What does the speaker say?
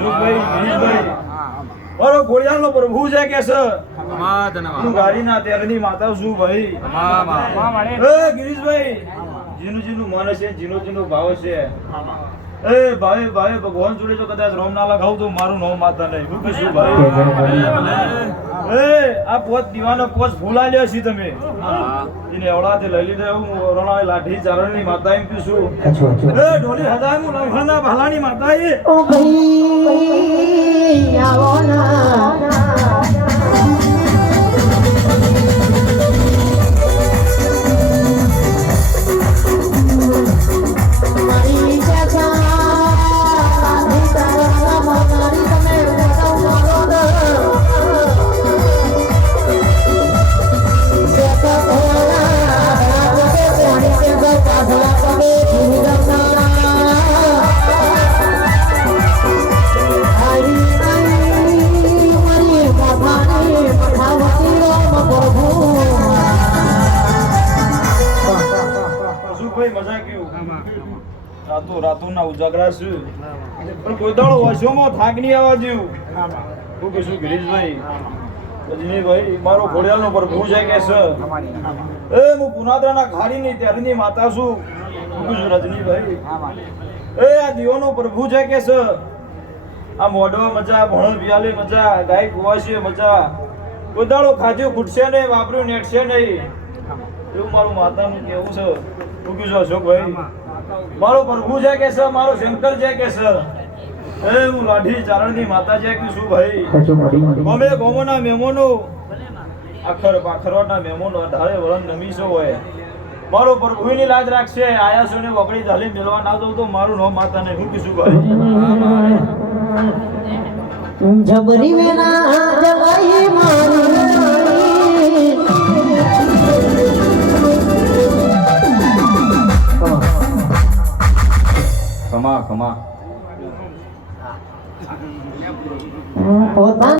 સુખભાઈ ગિરીશભાઈ મારો ઘોડિયાળનો પ્રભુ છે કે છે હું ગાડીના તેલની માતા છું ભાઈ એ ગિરીશભાઈ જીનું જીનું મન છે જીનો ભાવ છે એ ભાઈ ભાઈ ભગવાન જોડે જો કદાચ રોમ ના લગાવું તો મારું નામ માતા નહીં હું કીધું ભાઈ એ આ પોત દીવાનો પોત ભૂલાલ્યો છે તમે એને એવડાતે લઈ લીધો હું રોણા લાઠી ચારણની માતા એમ કીધું એ ઢોલી હદાય હું લંઘાના ભાલાની માતા એ ઓ ભાઈ આવો ના રાતોના ઉજાગરા છે પણ કોઈ દાડો વર્ષોમાં થાક નહીં આવવા જેવું હું કહીશું ગિરીશભાઈ રજનીભાઈ મારો ઘોડિયાળનો પ્રભુ છે કે છે એ હું પુનાદરાના ખાડીની ત્યારની માતા છું હું કહીશું રજનીભાઈ એ આ દીવાનો પ્રભુ છે કે છે આ મોઢવા મજા ભણો પિયાલે મજા ગાય ગોવાશે મજા કોઈ દાડો ખાધ્યું ખૂટશે નહીં વાપર્યું નેટશે નહીં એવું મારું માતાનું કેવું છે હું કહીશું અશોકભાઈ મારો પ્રભુ છે કે છે મારો શંકર છે કે છે એ હું લાઠી ચારણની માતા છે કે શું ભાઈ ગમે ગોમોના મહેમાનો આખર પાખરવાના મહેમાનો અઢારે વરણ નમીસો હોય મારો પ્રભુની લાજ રાખશે આયા છો ને વગડી ઝાલી મેળવા ના દઉં તો મારું નામ માતા ને હું કીધું ભાઈ જબરી વેના જવાઈ મારી ખમા ખમા પોતા